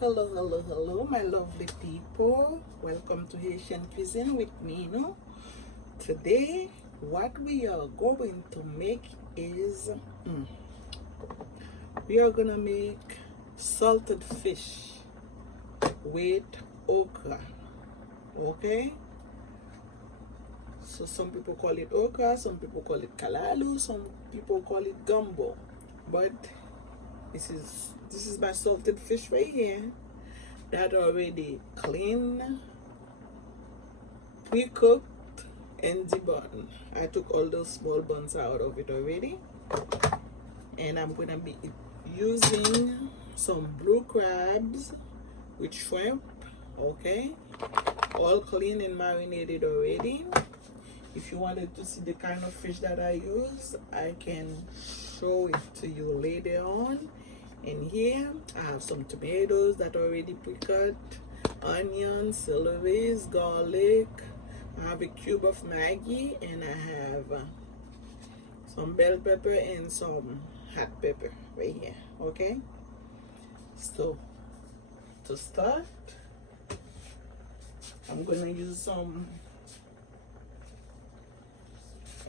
Hello, hello, hello, my lovely people. Welcome to Haitian Cuisine with Nino. Today, what we are going to make is we are gonna make salted fish with okra. Okay? So some people call it okra, some people call it kalalu, some people call it gumbo. But this is my salted fish right here that already clean, pre-cooked, and deboned. I took all those small buns out of it already, and I'm gonna be using some blue crabs with shrimp. Okay, all clean and marinated already. If you wanted to see the kind of fish that I use, I can show it to you later on. And here I have some tomatoes that are already pre-cut, onions, celeries, garlic. I have a cube of Maggi, and I have some bell pepper and some hot pepper right here. Okay, so to start, I'm gonna use some,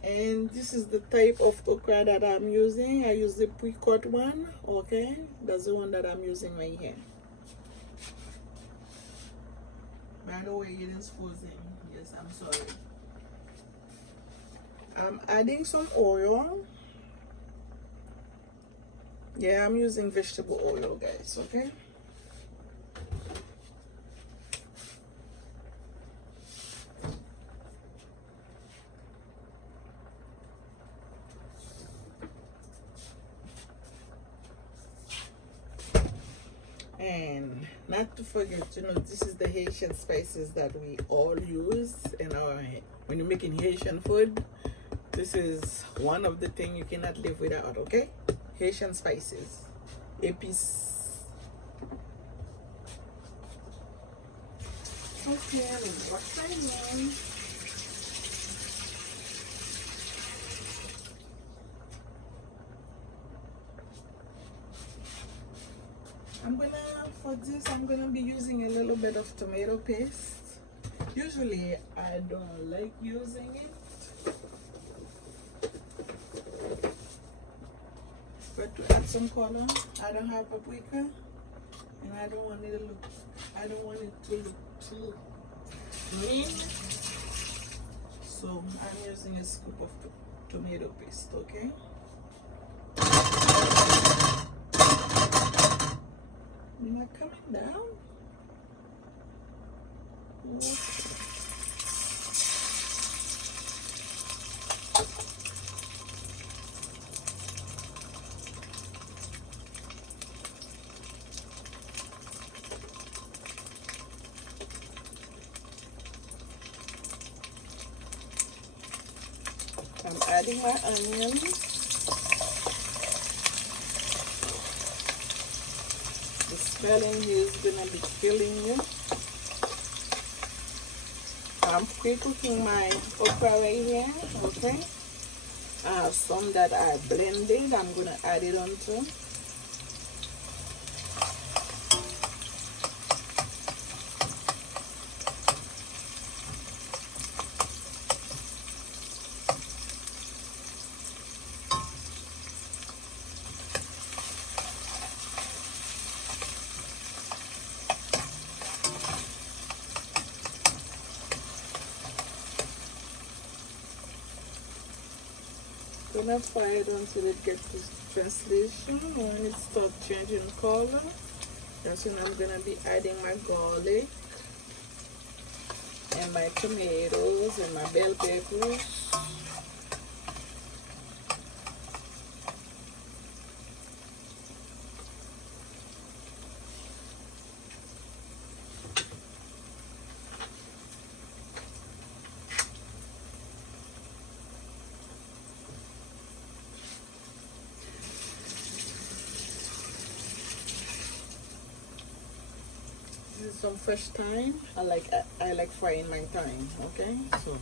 and this is the type of okra that I'm using. I use the pre-cut one. Okay, that's the one that I'm using right here. By the way, it is frozen. Yes, I'm sorry. I'm adding some oil. Yeah, I'm using vegetable oil, guys. Okay, and not to forget, this is the Haitian spices that we all use in our, when you're making Haitian food. This is one of the things you cannot live without. Okay, Haitian spices, épices. Okay, I'm gonna wash my hands. For this, I'm gonna be using a little bit of tomato paste. Usually, I don't like using it, but to add some color, I don't have paprika, and I don't want it to look too green. So I'm using a scoop of tomato paste. Okay. You're not coming down? Okay. I'm adding my onions. The smell in here is gonna be killing you. I'm pre-cooking my okra right here. Okay, I have some that I blended. I'm gonna add it on too. Gonna fry it until it gets this translation. When it starts changing color, that's when I'm gonna be adding my garlic and my tomatoes and my bell peppers. This is some fresh thyme. I like frying my thyme. Okay, so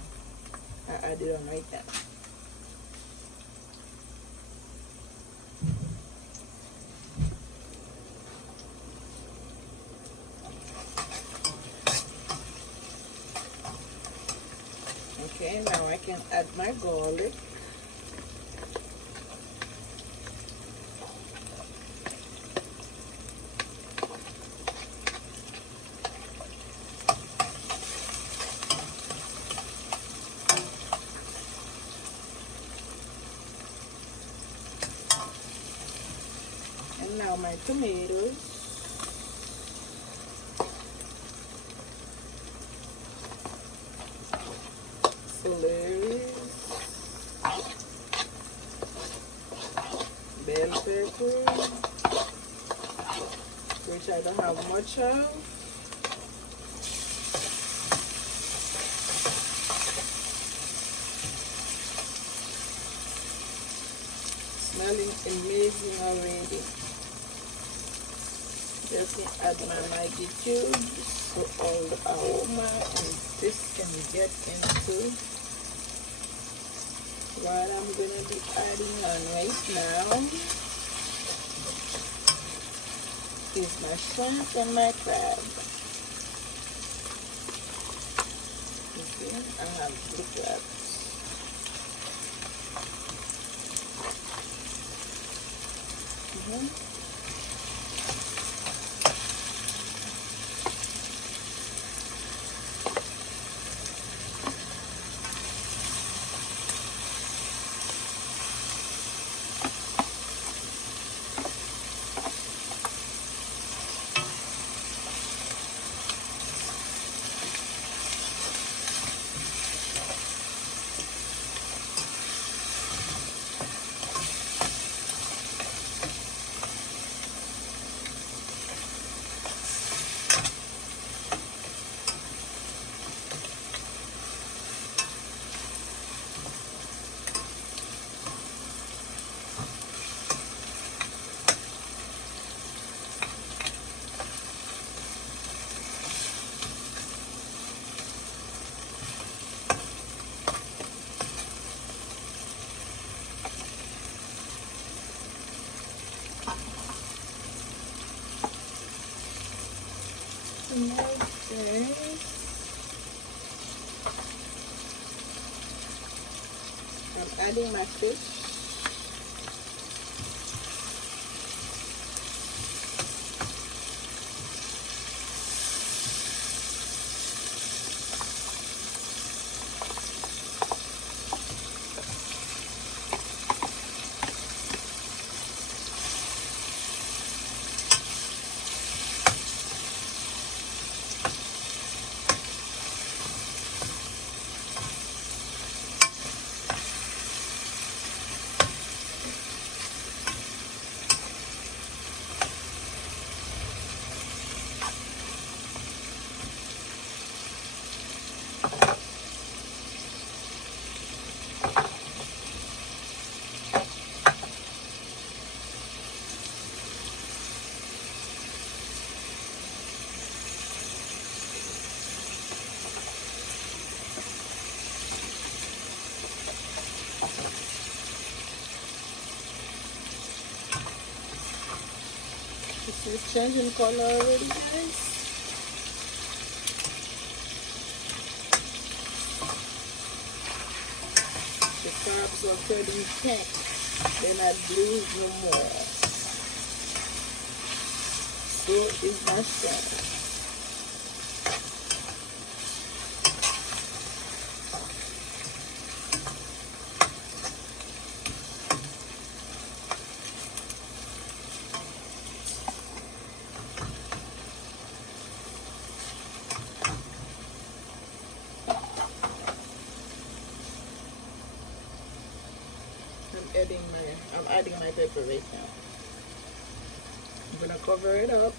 I add it on right now. Okay, now I can add my garlic. And now my tomatoes. Celery. Bell pepper, which I don't have much of. Smelling amazing already. Just add my Maggi cubes so all the aroma and this can get into what I'm gonna be adding on right now is my shrimp and my crab. Okay, I have the crabs. Okay. I'm adding my fish. It's changing color already, guys. The carbs are turning pink. They're not blue no more. So is my shrimp. I'm adding my pepper right now. I'm gonna cover it up.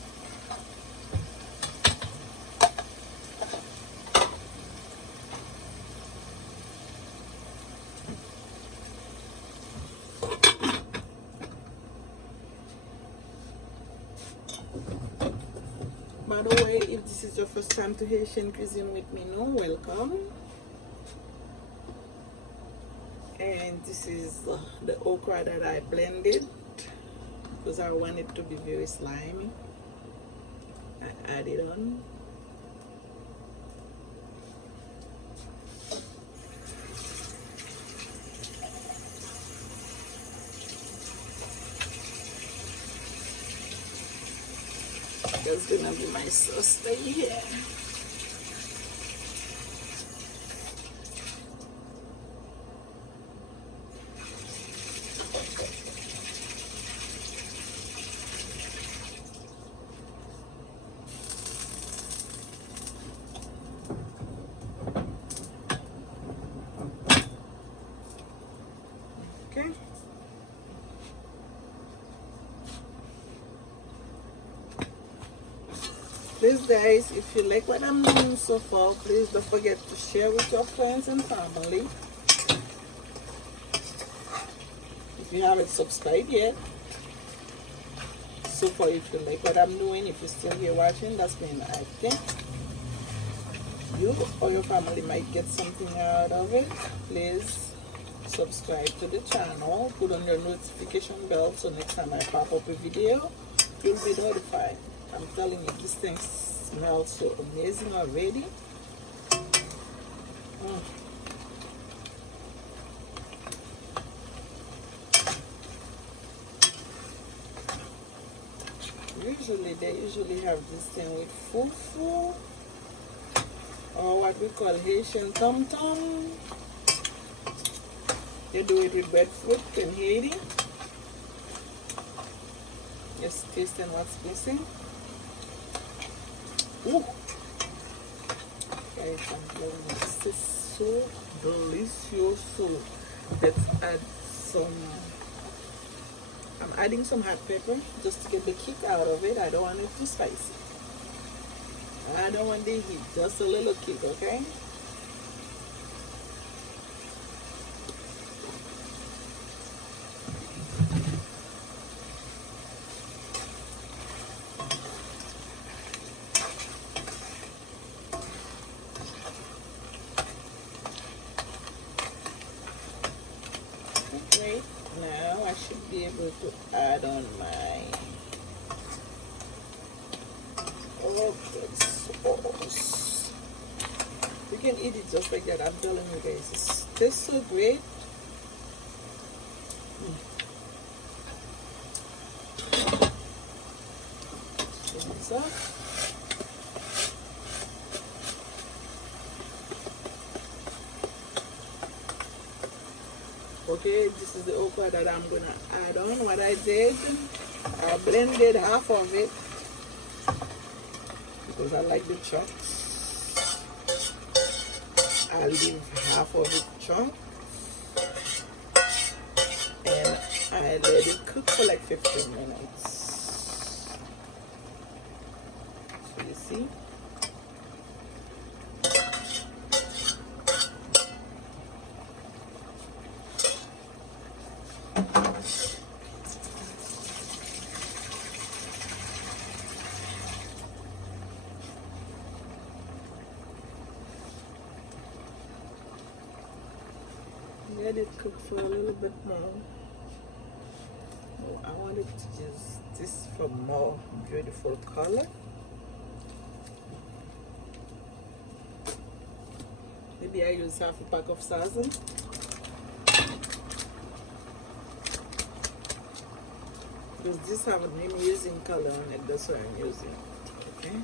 By the way, if this is your first time to Haitian cuisine with me, no, welcome. And this is the okra that I blended because I want it to be very slimy. I add it on. That's gonna be my sister here. Okay. Please guys, if you like what I'm doing so far, please don't forget to share with your friends and family. If you haven't subscribed yet, so far if you like what I'm doing, if you're still here watching, that's mean I think you or your family might get something out of it. Please subscribe to the channel, put on your notification bell so next time I pop up a video, you'll be notified. I'm telling you, this thing smells so amazing already. Usually, they usually have this thing with fufu, or what we call Haitian tom tom. They do it with breadfruit in Haiti. Just tasting what's missing. Ooh! Guys, I'm telling you, this is so delicious. So let's add some. I'm adding some hot pepper just to get the kick out of it. I don't want it too spicy. I don't want the heat, just a little kick, okay? Okay, now I should be able to add on my sauce. You can eat it just like that. I'm telling you guys, it tastes so great. This up. Okay, this is the okra that I'm gonna add on. What I did, I blended half of it because I like the chunks. I leave half of it chunk and I let it cook for like 15 minutes. So you see. Let it cook for a little bit more. Oh, I want it to use this for more beautiful color. Maybe I use half a pack of sazon. Because this have an amazing color on it, that's why I'm using it. Okay.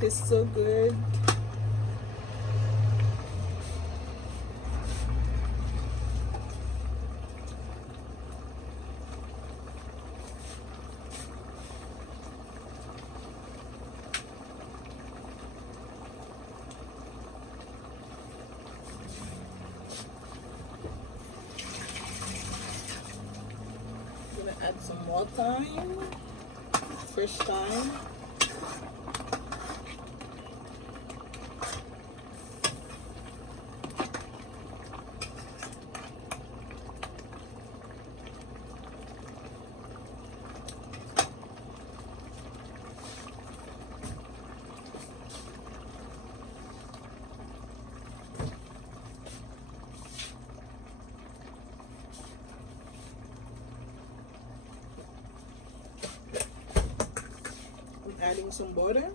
It's so good. some more thyme, fresh thyme. Adding some butter.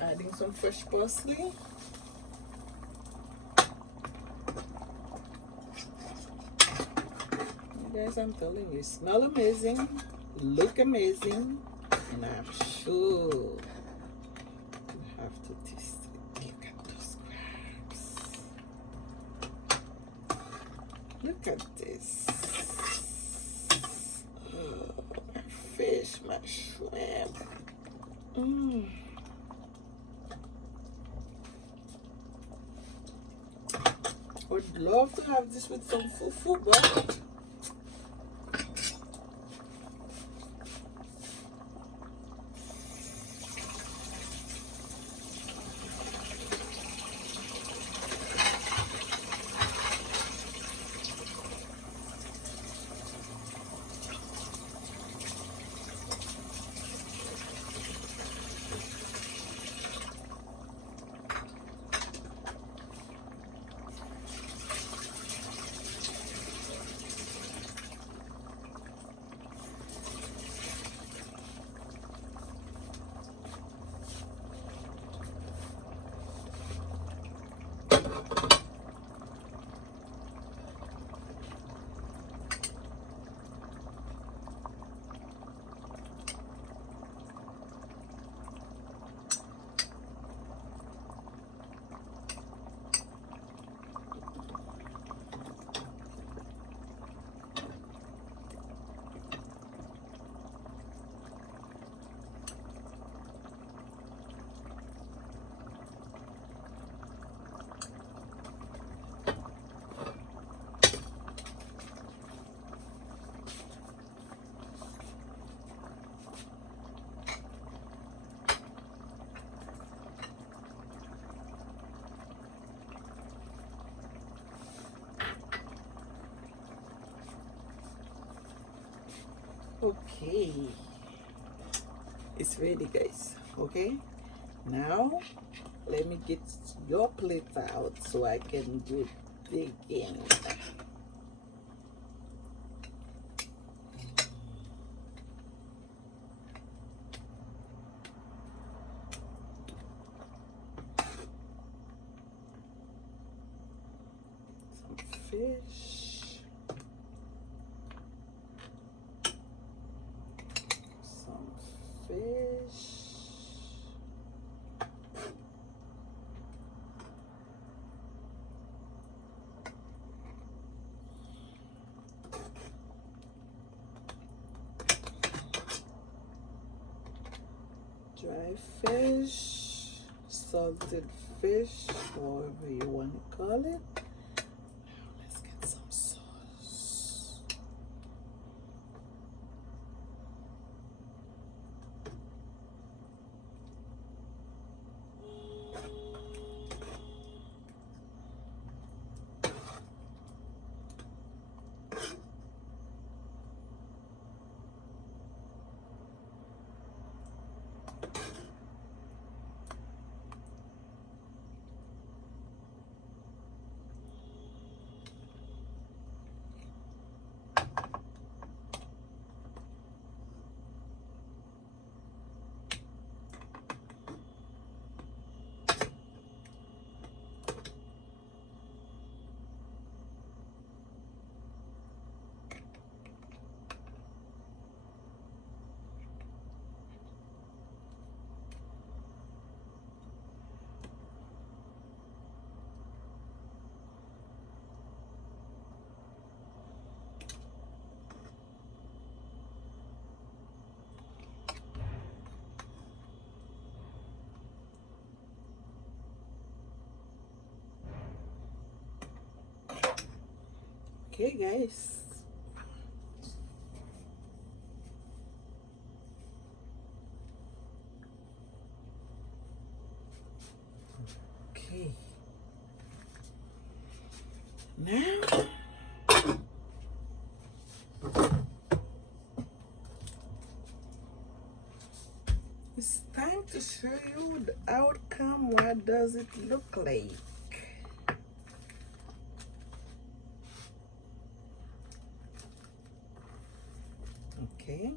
Adding some fresh parsley. You guys, I'm telling you, smell amazing, look amazing, and I'm sure you have to taste it. Look at those crabs. Look at this. Oh, my fish, my shrimp. Would love to have this with some fufu, but okay, it's ready, guys. Okay, now let me get your plate out so I can go dig in. Some fish. Some fish. dry fish, salted fish, however you want to call it. Now let's get some sauce. Okay, guys. Okay. Now it's time to show you the outcome. What does it look like? Okay.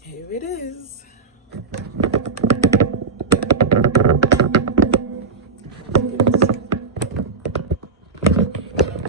Here it is.